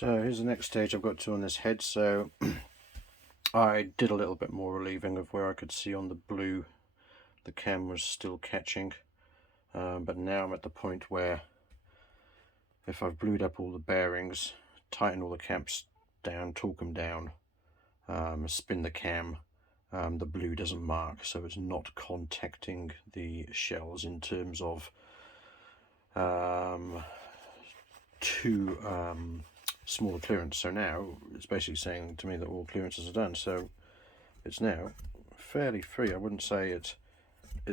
So here's the next stage I've got to on this head. So I did a little bit more relieving of where I could see on the blue the cam was still catching, but now I'm at the point where if I've blued up all the bearings, tighten all the caps down, torque them down, spin the cam, the blue doesn't mark, so it's not contacting the shells in terms of too smaller clearance. So now it's basically saying to me that all clearances are done, so it's now fairly free. I wouldn't say it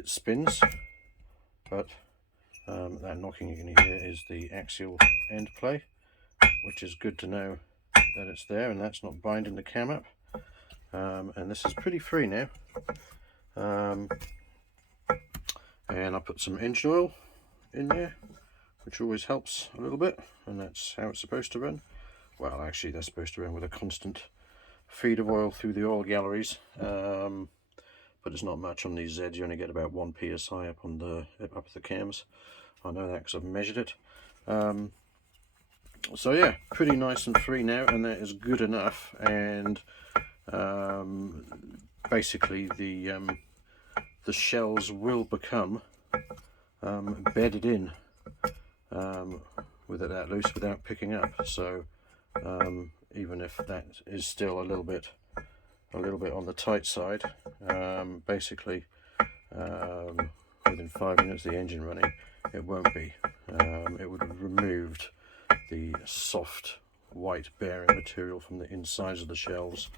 spins, but that knocking you can hear is the axial end play, which is good to know that it's there and that's not binding the cam up. And this is pretty free now. And I put some engine oil in there, which always helps a little bit, and that's how it's supposed to run. Well, actually they're supposed to run with a constant feed of oil through the oil galleries, but it's not much on these Zeds. You only get about 1 psi up on the cams. I know that because I've measured it. So yeah, pretty nice and free now, and that is good enough. And basically the shells will become bedded in with it that loose without picking up. So even if that is still a little bit on the tight side, basically within 5 minutes of the engine running, it won't be. It would have removed the soft white bearing material from the insides of the shells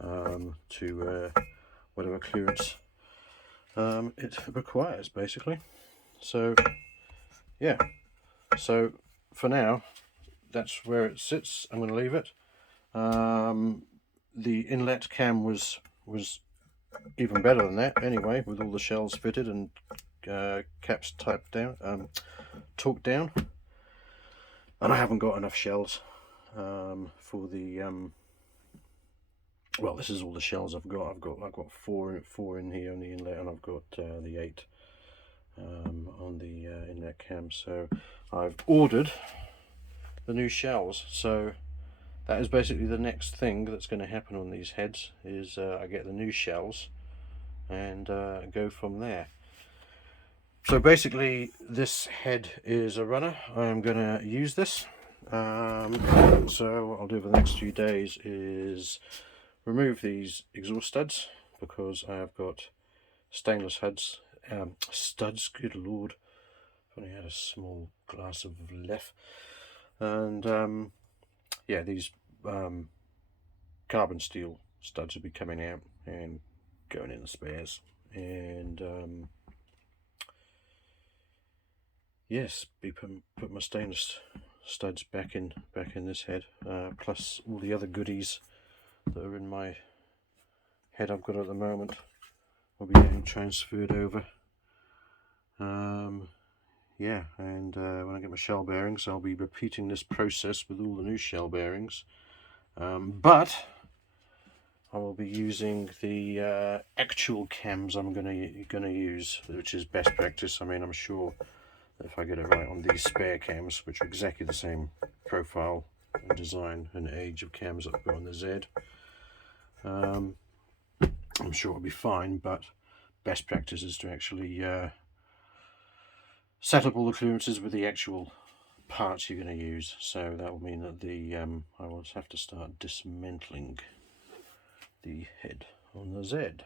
to whatever clearance it requires, basically. So yeah, so for now that's where it sits. I'm going to leave it. The inlet cam was even better than that anyway, with all the shells fitted and caps typed down, torqued down. And I haven't got enough shells for the well, this is all the shells I've got. I've got four in here on the inlet, and I've got the 8 on the inlet cam. So I've ordered the new shells. So that is basically the next thing that's going to happen on these heads, is I get the new shells and go from there. So basically this head is a runner. I'm going to use this. So what I'll do for the next few days is remove these exhaust studs, because I have got stainless studs, good lord, I've only had a small glass of left. And yeah, these carbon steel studs will be coming out and going in the spares, and yes, put my stainless studs back in this head, plus all the other goodies that are in my head I've got at the moment will be getting transferred over. Yeah, and when I get my shell bearings, I'll be repeating this process with all the new shell bearings, but I will be using the actual cams I'm gonna use, which is best practice. I mean, I'm sure that if I get it right on these spare cams, which are exactly the same profile and design and age of cams that I've got on the Zed, I'm sure it'll be fine. But best practice is to actually set up all the clearances with the actual parts you're going to use. So that will mean that I will have to start dismantling the head on the Zed.